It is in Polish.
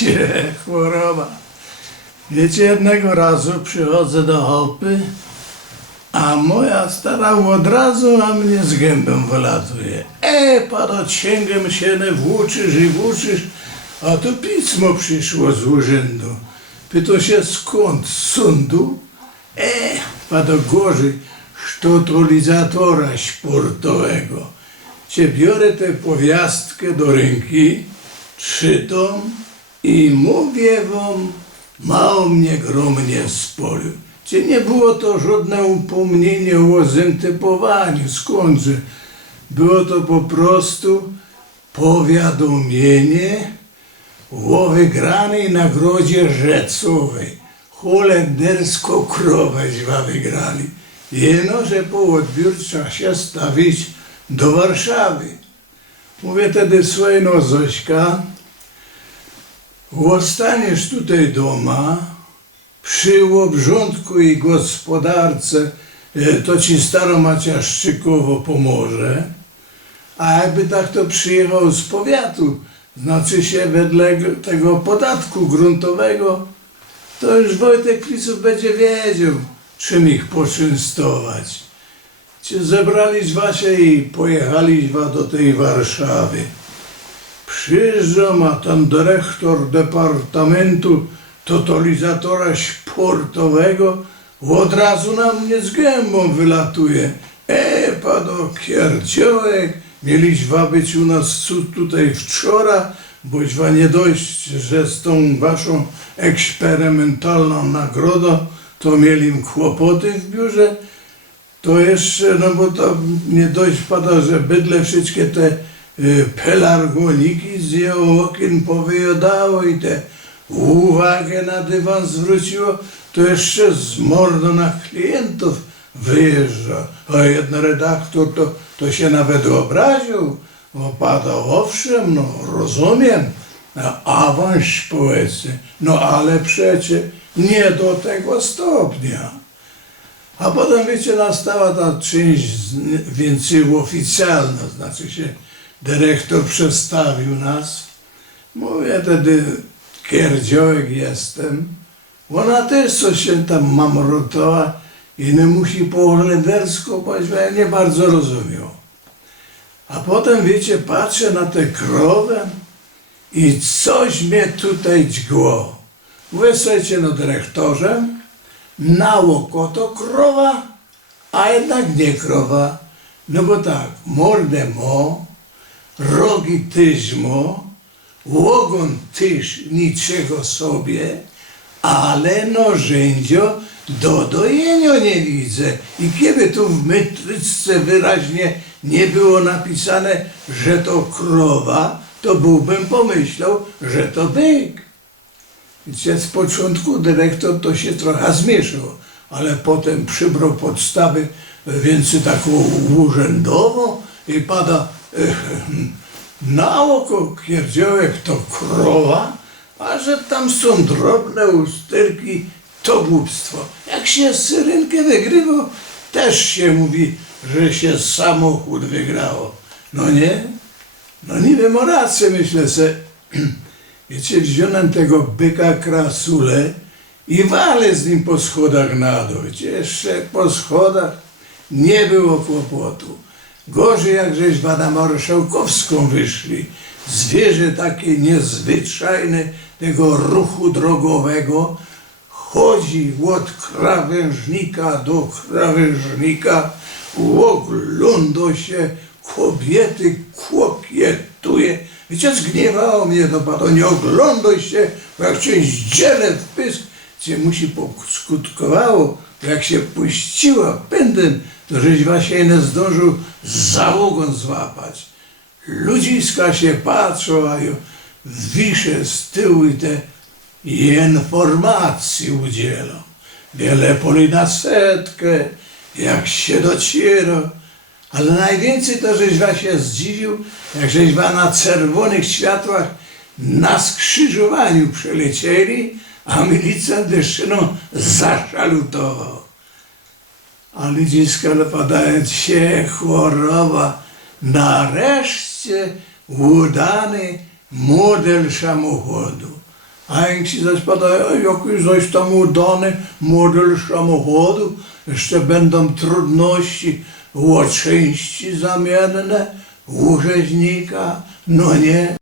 Cie, choroba. Wiecie, jednego razu przychodzę do chopy, a moja stara od razu na mnie z gębą wylatuje. E, pod księgę się nie włóczysz i włóczysz, a tu pismo przyszło z urzędu. Pyta się skąd? Z sądu? E, pada gorzej, sztotolizatora sportowego. Cię biorę tę powiastkę do ręki, czytam i mówię wam, mało mnie gromnie spolił. Czy nie było to żadne upomnienie o zentypowaniu, skądże? Było to po prostu powiadomienie o wygranej nagrodzie rzecowej. Holenderską krowę wygrali. Jeno, że po odbiór trzeba się stawić do Warszawy. Mówię wtedy swojej no Zośka, Ostaniesz tutaj doma, przy obrządku i gospodarce, e, to ci staro Maciaszczykowo pomoże. A jakby tak to przyjechał z powiatu, znaczy się wedle tego podatku gruntowego, to już Wojtek Klisów będzie wiedział, czym ich poczęstować. Cię zebraliśmy się i pojechaliśmy do tej Warszawy. Przyjeżdżam, a tam dyrektor Departamentu Totalizatora Sportowego od razu na mnie z gębą wylatuje. E, pano Kierciołek, mieliśmy być u nas tu- tutaj wczoraj, bośmy nie dość, że z tą waszą eksperymentalną nagrodą to mieli kłopoty w biurze, to jeszcze, no bo to nie dość pada, że bydle wszystkie te pelargoniki z jego okien powyjadało i te uwagę na dywan zwróciło, to jeszcze z na klientów wyjeżdża. A jeden redaktor to, to się nawet obraził. Opadał, owszem, no rozumiem, awans społeczny, no ale przecie nie do tego stopnia. A potem, wiecie, nastała ta część więcej oficjalna, znaczy się dyrektor przedstawił nas. Mówię wtedy, kierdziołek jestem. Ona też coś się tam mamrotała i nie musi po holendersku, bo ja nie bardzo rozumiał. A potem, wiecie, patrzę na tę krowę i coś mnie tutaj dźgło. Mówię, słuchajcie, no dyrektorze, na oko to krowa, a jednak nie krowa. No bo tak, mordę mo, rogi tyż mo, łogon tyż niczego sobie, ale narzędzio do dojenia nie widzę. I kiedy tu w metryczce wyraźnie nie było napisane, że to krowa, to byłbym pomyślał, że to byk. Wiecie, z początku dyrektor to się trochę zmieszał, ale potem przybrał podstawy więcej taką urzędową i pada na oko kierdziołek to krowa, a że tam są drobne usterki, to głupstwo. Jak się syrynkę wygrywa, też się mówi, że się samochód wygrało. No nie? No niby ma rację, myślę se. Wiecie, wziąłem tego byka krasule i walę z nim po schodach na dół. Jeszcze po schodach nie było kłopotu. Gorzej jak żeś na Marszałkowską wyszli. Zwierzę takie niezwyczajne tego ruchu drogowego chodzi od krawężnika do krawężnika, ogląda się, kobiety kokietuje. Wiecie, zgniewało mnie to, pato, nie oglądaj się, bo jak cię zdzielę w pysk, cię musi poskutkowało, jak się puściła pędem, to żeś właśnie nie zdążył załogą złapać. Ludziska się patrzą, a ja wiszę z tyłu i te informacji udzielam. Wiele poli na setkę, jak się dociera. Ale najwięcej to żeś się zdziwił, jak żeś na czerwonych światłach na skrzyżowaniu przelecieli, a milicjant jeszcze no zaszalutował. A ludziska napadając się, choroba, nareszcie udany model samochodu. A jak się pada jakiś coś tam udany model samochodu, jeszcze będą trudności części zamienne, urzędnika, no nie.